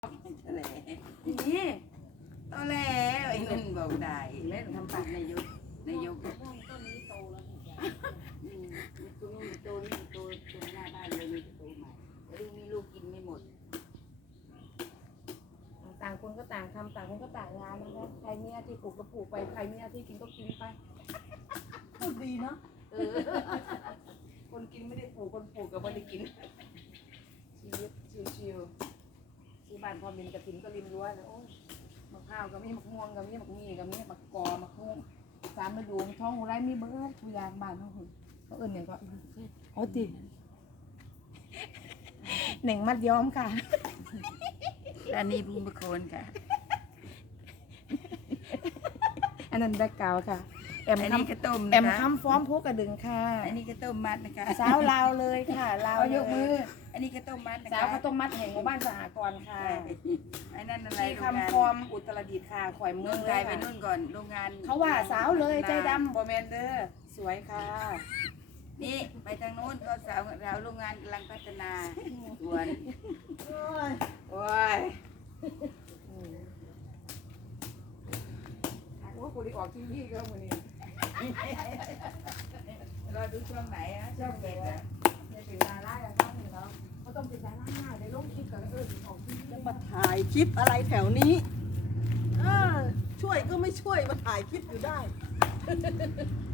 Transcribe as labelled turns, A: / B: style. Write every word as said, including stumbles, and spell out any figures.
A: แหละนี่ตอนแล้วไอ้นุ่นบอกได้แม่ทำปากนายกนายกต้นนี้โตแล้วอืมตัวนู้นโตนี่โตโตหน้าบ้านเลยมีโตใหม่ลูกมีลูกกินไม่หมด
B: ต่างคนก็ต่างทำต่างคนก็ต่างงานนะคะใครมีหน้าที่ปลูกก็ปลูกไปใครมีหน้าที่กินก็กินไปพูดดีเนาะเออคนกินไม่ได้ปลูกคนปลูกก็ไม่ได้กินชีวิตชิวๆที่บ้านพอมีกระถิ่นก็ริมรั้วเลยโอ้มะพร้าวก็มีมะม่วงก็มีมะมีก็มีมะกอมะม่วงสามฤดูท้องไรมีเบิร์ดคุยานบ้านเขาหุ่นเขาเอื่นอย่างก็โอ้ติหนึ่งมัดย้อมค่ะ
A: อันนี้พุ่งประโคนค่ะ
B: อันนั้นแบ็กกราวค่ะแอม
A: อันนี้กระต้ม
B: แอ
A: นะ
B: ม
A: คะ
B: คำฟ้อมพกกระดึงค่ะ
A: อันนี้กระต้มมัดนะคะ
B: สาวลาวเลยค่ะลาว
A: เอายกมือ อันนี้กระต้มมัดนะคะ
B: สาวข้าวต้มมัดแห่งหมู่บ้านสหกรณ์ค่ะ
A: ไอ้นั่นอะไร
B: ที่
A: โรงงาน
B: คำฟอมอุตรดิตถ์ค่ะข่อยเมื
A: เมื
B: อ
A: อง ง
B: เล
A: ไทย
B: ย
A: ไป
B: ค่ะ
A: นู่นก่อนโรงงาน
B: เขาว่าสาวเลยใจดำบอแมนเดอร์สวยค่ะ
A: นี่ไปทางโน้นก็สาวเราโรงงานกำลังพัฒนาส่วนโอ้ย
B: โอ้กูได้ออกทีวีก็มือนี้
A: เราดูช่วงไหนอะช่วงเด็กอะ
B: ในเป็นดาราอย่างนั้นเนาะเขาต้องเป็นดาราในโลกคลิปกันเออออกทีวี
C: จะมาถ่ายคลิปอะไรแถวนี้เออช่วยก็ไม่ช่วยมาถ่ายคลิปอยู่ได้